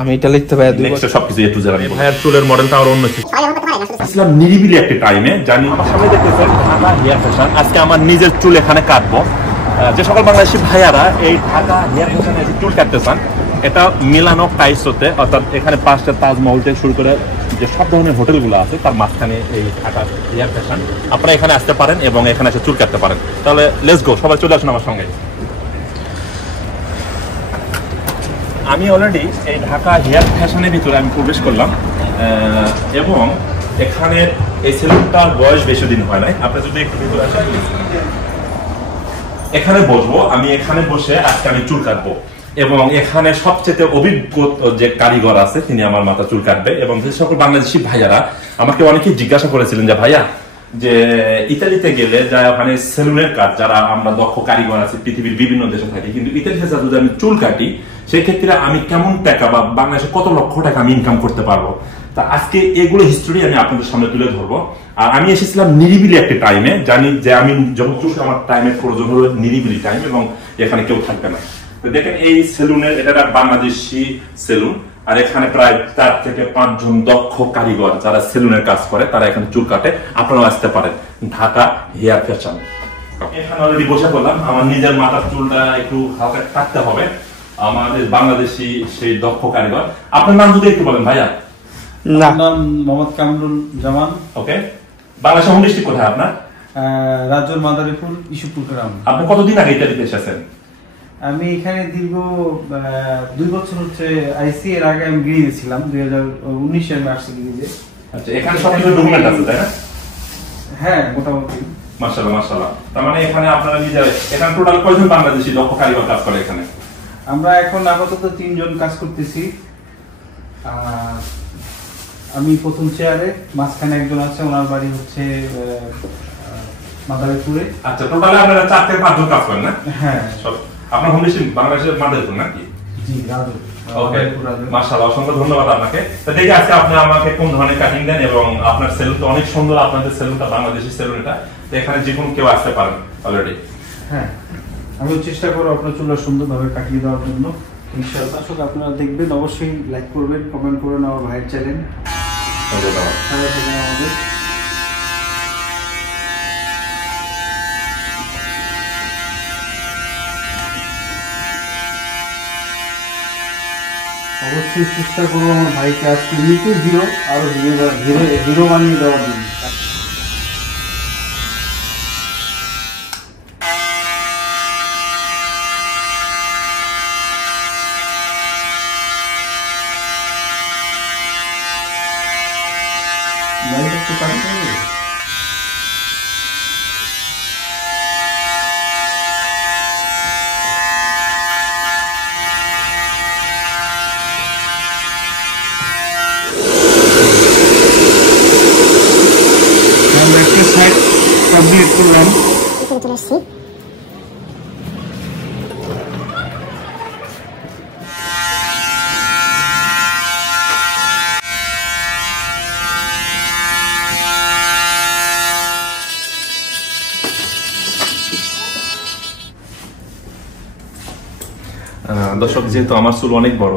আমি এটা লিখতে পারি নেক্সট সবকিছু এ টু জেড আমি ভাইয়ার চুলের মডেলটা আর অন্য কিছু আসলাম নিরিবিলি একটা টাইমে জানি আমার সামনে দেখতেছেন ঢাকা হেয়ার ফ্যাশন। আজকে আমার নিজের চুল এখানে কাটবো। যে সকল বাংলাদেশি ভাইয়ারা এই ঢাকা হেয়ার ফ্যাশনে এসে চুল কাটতে চান, এটা মিলানো কাইসোতে, অর্থাৎ এখানে 5টা তাজমহল থেকে শুরু করে যে সব ধরনের হোটেলগুলো আছে তার মাঝখানে এই ঢাকা হেয়ার ফ্যাশন। আপনারা এখানে আসতে পারেন এবং এখানে এসে চুল কাটতে পারেন। তাহলে লেটস গো, সবাই চলে আসুন আমার সঙ্গে। আমি অলরেডি এই ঢাকা হেয়ার ফ্যাশনের ভিতরে আমি প্রবেশ করলাম এবং এখানে এই সেলুনটার বয়স বেশি দিন হয় নাই। আপনারা যদি একটু ভিতরে আসেন, এখানে বসবো আমি। এখানে বসে আজকে আমি চুল কাটবো এবং এখানে সবচেয়ে অভিজ্ঞ যে কারিগর আছে তিনি আমার মাথা চুল কাটবে। এবং যে সকল বাংলাদেশি ভাইয়ারা আমাকে অনেকেই জিজ্ঞাসা করেছিলেন যে ভাইয়া, যে ইতালিতে গেলে যা ওখানে সেলুনের কাজ, যারা আমরা দক্ষ কারিগর আছে পৃথিবীর বিভিন্ন দেশে থাকি, কিন্তু ইতালিতে যদি আমি চুল কাটি সেই ক্ষেত্রে আমি কেমন টাকা বা বাংলাদেশে কত লক্ষ টাকা আমি ইনকাম করতে পারবো। তা আজকে এগুলো হিস্টোরি আমি আপনাদের সামনে তুলে ধরবো। আর আমি এসেছিলাম নিরিবিলি একটা টাইমে, জানি যে আমি যখন চুল আমার টাইমের প্রয়োজন হলো নিরিবিলি টাইম এবং এখানে কেউ থাকবে না। তো দেখেন এই সেলুনের, এটা একটা বাংলাদেশি সেলুন, আর এখানে প্রায় 4 থেকে 5 জন দক্ষ কারিগর যারা সেলুনের কাজ করে তারা এখানে চুল কাটে। আপনারাও আসতে পারেন ঢাকা হেয়ার ফ্যাশন। এখানে অলরেডি বসে পড়লাম। আমার নিজের মাথার চুলটা একটু হালকা কাটতে হবে, আমাদের বাংলাদেশি সেই দক্ষ কারিগর। আপনার নাম যদি একটু বলেন ভাইয়া। নাম মোহাম্মদ কামরুল জামান। ওকে, বাংলাদেশের হোম ডিস্ট্রিক্ট কোথায় আপনার? রাজৌর মাদারীপুর ইস্যুপুর গ্রাম। আপনি কতদিন আগে ইতালিতে এসেছেন? আমি এখানে দীর্ঘ 2 বছর হচ্ছে আইসি। এর আগে আমি গিয়ে ছিলাম 2019 এর মার্চে গিয়ে। আচ্ছা, এখানে সবকিছু ডকুমেন্ট আছে তাই না? হ্যাঁ, মোটামুটি। মাশাআল্লাহ মাশাআল্লাহ। তার মানে এখানে আপনারা নিজেরা, এখানে টোটাল কয়জন বাংলাদেশি দক্ষ কারিগর কাজ করে এখানে? আমরা এখন আপাতত 3 জন কাজ করতেছি। আমি প্রথম চেয়ারে, মাঝখানে একজন আছে, ওনার বাড়ি হচ্ছে মাদারীপুরে। আচ্ছা, টোটালি আপনারা 4 থেকে 5 জন কাজ করেন না? হ্যাঁ। আপনার হোম ডিস্ট্রিক্ট বাংলাদেশের মাদারীপুর নাকি? জি, রাজৌর। ওকে, মাশাআল্লাহ, অসংখ্য ধন্যবাদ আপনাকে। তো দেখি আজকে আপনি আমাকে কোন ধরনের কাটিং দেন, এবং আপনার সেলুন তো অনেক সুন্দর, আপনাদের সেলুনটা বাংলাদেশি সেলুন এটা। তো এখানে যে কোনো কেউ আসতে পারেন অলরেডি। হ্যাঁ, আমি চেষ্টা করব আপনার চুলটা সুন্দরভাবে কাটিয়ে দেওয়ার জন্য ইনশাআল্লাহ। দর্শক আপনারা দেখবেন, অবশ্যই লাইক করবেন, কমেন্ট করবেন আমার ভাইয়ের চ্যানেল। আমাদের অবশ্যই চেষ্টা করবো আমার ভাইকে আজকে নিতে হিরো আরো হিরো বানিয়ে দেওয়ার জন্য। কমপ্লিট করলাম। দর্শক, যেহেতু আমার চুল অনেক বড়,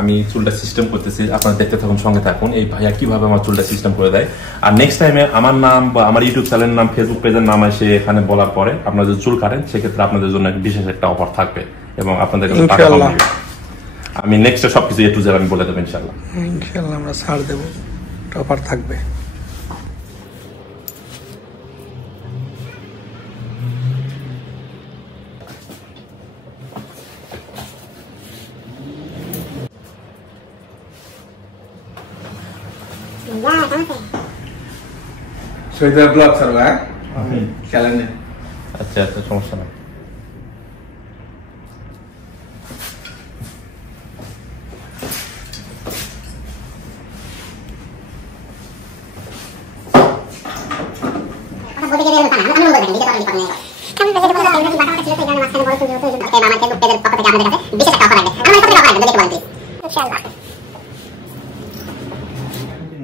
আমি চুলটা সিস্টেম করতেছি, আপনারা দেখতে থাকুন, সঙ্গে থাকুন এই ভাইয়া কিভাবে আমার চুলটা সিস্টেম করে দেয়। আর নেক্সট টাইমে আমার নাম বা আমার ইউটিউব চ্যানেলের নাম, ফেসবুক পেজের নাম এসে এখানে বলার পরে আপনারা যদি চুল কাটেন সেক্ষেত্রে আপনাদের জন্য বিশেষ একটা অফার থাকবে এবং আপনাদের কাছে টাকা কম দিবে। আমি নেক্সট সবকিছু এ টু জেড আমি বলে দেবো ইনশাআল্লাহ। ইনশাআল্লাহ আমরা ছাড় দেব, অফার থাকবে। ব্লগ ছাড়বা চ্যানেলে। আচ্ছা আচ্ছা, সমস্যা নাই।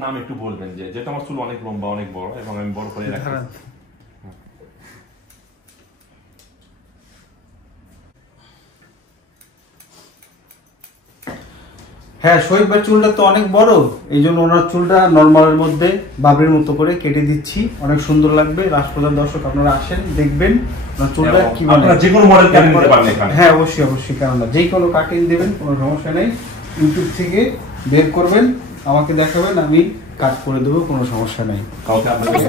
নাম একটু বলবেন, যে যেটা আমার চুল অনেক লম্বা, অনেক বড় এবং আমি বড় করে রাখি। হ্যাঁ, শহীদ ভাই চুলটা তো অনেক বড়, এই জন্য ওনার চুলটা নর্মালের মধ্যে বাবরির মতো করে কেটে দিচ্ছি। অনেক সুন্দর লাগবে। রাজপ্রধান দর্শক আপনারা আসেন, দেখবেন ওনার চুলটা কি আপনারা যে কোনো মডেল কাটিং দিতে পারেন এখানে। হ্যাঁ, অবশ্যই অবশ্যই, কেননা যে কোনো কাটিং দেবেন, কোনো সমস্যা নেই। ইউটিউব থেকে বের করবেন, আমাকে দেখাবেন, আমি কাট করে দেবো, কোনো সমস্যা নেই। কাউকে আপনাদের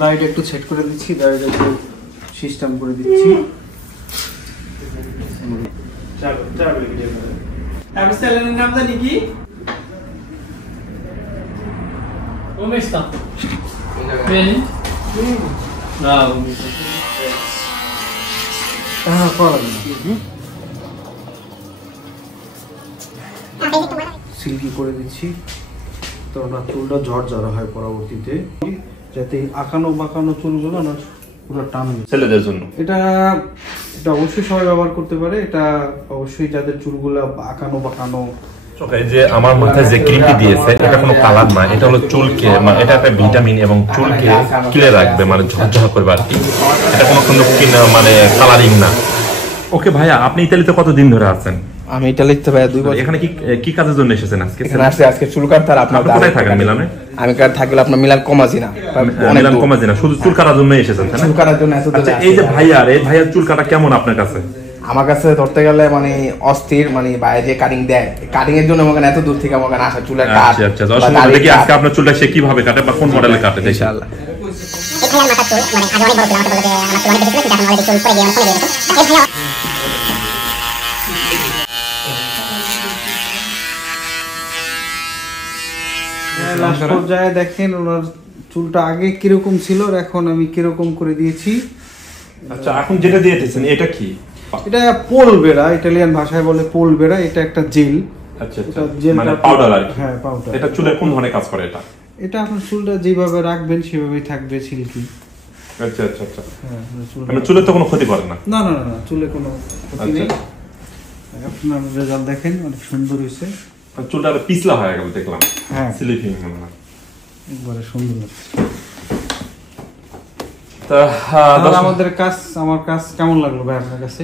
দাড়িটা একটু সেট করে দিচ্ছি, দাড়িটা একটু সিস্টেম করে দিচ্ছি। নাম জানি কি সিল্কি করে দিচ্ছি, তো ওনার চুলটা ঝরঝরা হয় পরবর্তীতে, যাতে আঁকানো বাঁকানো চুলগুলো না পুরো টান। ছেলেদের জন্য এটা এটা অবশ্যই সবাই ব্যবহার করতে পারে। এটা অবশ্যই যাদের চুলগুলো আঁকানো বাঁকানো। এই যে আমার মাথায় যে ক্রিমটি দিয়েছে এটা কোনো কালার না, এটা হলো চুলকে এটা একটা ভিটামিন এবং চুলকে ক্লিয়ার রাখবে, মানে ঝরঝর করবে আর কি। এটা কোনো মানে কালারিং না। ওকে ভাইয়া, আপনি ইতালিতে কতদিন ধরে আছেন? আমি ইটালিতে ভাইয়া 2 বছর। এখানে কি কাজের জন্য এসেছেন আজকে? এখানে আসছে আজকে চুল কাটতে। আর আপনার কোথায় থাকেন? মিলানে? আমি থাকলে আপনার মিলান কমাজিনা। মিলান কমাজিনা। শুধু চুল কাটার জন্য এসেছেন? চুল কাটার জন্য এত দূরে। আচ্ছা, এই যে ভাইয়ার চুল কাটা কেমন আপনার কাছে? আমার কাছে ধরতে গেলে মানে অস্থির, মানে বাইরে যে কাটিং দেয়, কাটিং এর জন্য আমাকে এত দূর থেকে আমাকে আসা চুলের কাট। আচ্ছা আচ্ছা, অসুবিধা দেখি আজকে আপনার চুলটা সে কিভাবে কাটে বা কোন মডেলে কাটে দেখি। ইনশাআল্লাহ। এই ভাইয়ার মাথার চুল মানে আগে অনেক বড় ছিল, আমাকে বলে যে আমার চুল অনেক বেশি ছিল, কিন্তু এখন অলরেডি চুল পড়ে গিয়ে অনেক কমে গিয়েছে। এই ভাইয়া লাস্ট পর্যায়ে দেখেন ওনার চুলটা আগে কিরকম ছিল আর এখন আমি কিরকম করে দিয়েছি। আচ্ছা, এখন যেটা দিয়েছেন এটা কি? এটা পোল বেড়া, ইটালিয়ান ভাষায় বলে পোল বেড়া। এটা একটা জেল। আচ্ছা এটা আচ্ছা, জেলটা মানে পাউডার আর কি। হ্যাঁ, পাউডার। এটা চুলের কোন ধরনের কাজ করে এটা? এটা আপনার চুলটা যেভাবে রাখবেন সেভাবেই থাকবে সিল্কি। আচ্ছা আচ্ছা আচ্ছা, হ্যাঁ, মানে চুলের তো কোনো ক্ষতি করে না? না না না, চুলে কোনো ক্ষতি নেই। আচ্ছা। আপনার রেজাল্ট দেখেন, অনেক সুন্দর হয়েছে। চুলটা পিছলা হয়ে গেল দেখলাম। হ্যাঁ, স্লিপিং মনে হয়। একবারে সুন্দর হচ্ছে। তা তাহলে আমার কাজ কেমন লাগলো ভাই আপনার কাছে?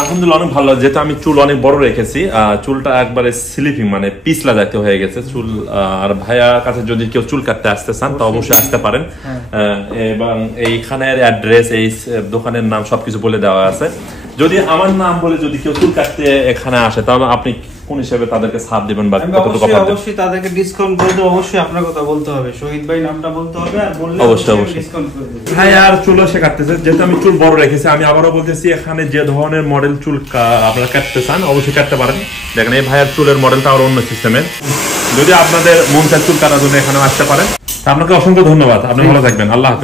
আলহামদুলিল্লাহ অনেক ভালো, যেহেতু আমি চুল অনেক বড় রেখেছি, চুলটা একবারে স্লিপিং মানে পিছলা জাতীয় হয়ে গেছে চুল। আর ভাইয়ার কাছে যদি কেউ চুল কাটতে আসতে চান তো অবশ্যই আসতে পারেন। এবং এইখানের অ্যাড্রেস, এই দোকানের নাম সবকিছু বলে দেওয়া আছে। যদি আমার নাম বলে যদি কেউ চুল কাটতে এখানে আসে তাহলে আপনি কোন হিসেবে তাদেরকে ছাড় দিবেন বা কতটুকু পাবেন? অবশ্যই তাদেরকে ডিসকাউন্ট করে দেব। অবশ্যই আপনার কথা বলতে হবে, শহীদ ভাই নামটা বলতে হবে, আর বললে অবশ্যই ডিসকাউন্ট করে দেব। ভাই আর চুলও সে কাটতেছে, যেহেতু আমি চুল বড় রেখেছি, আমি আবারও বলতেছি এখানে যে ধরনের মডেল চুল আপনারা কাটতে চান অবশ্যই কাটতে পারেন। দেখেন এই ভাইয়ের চুলের মডেলটা আরো অন্য সিস্টেমের। যদি আপনাদের মন চায় চুল কাটার জন্য এখানে আসতে পারেন। আপনাকে অসংখ্য ধন্যবাদ, আপনি ভালো থাকবেন। আল্লাহ হাফেজ।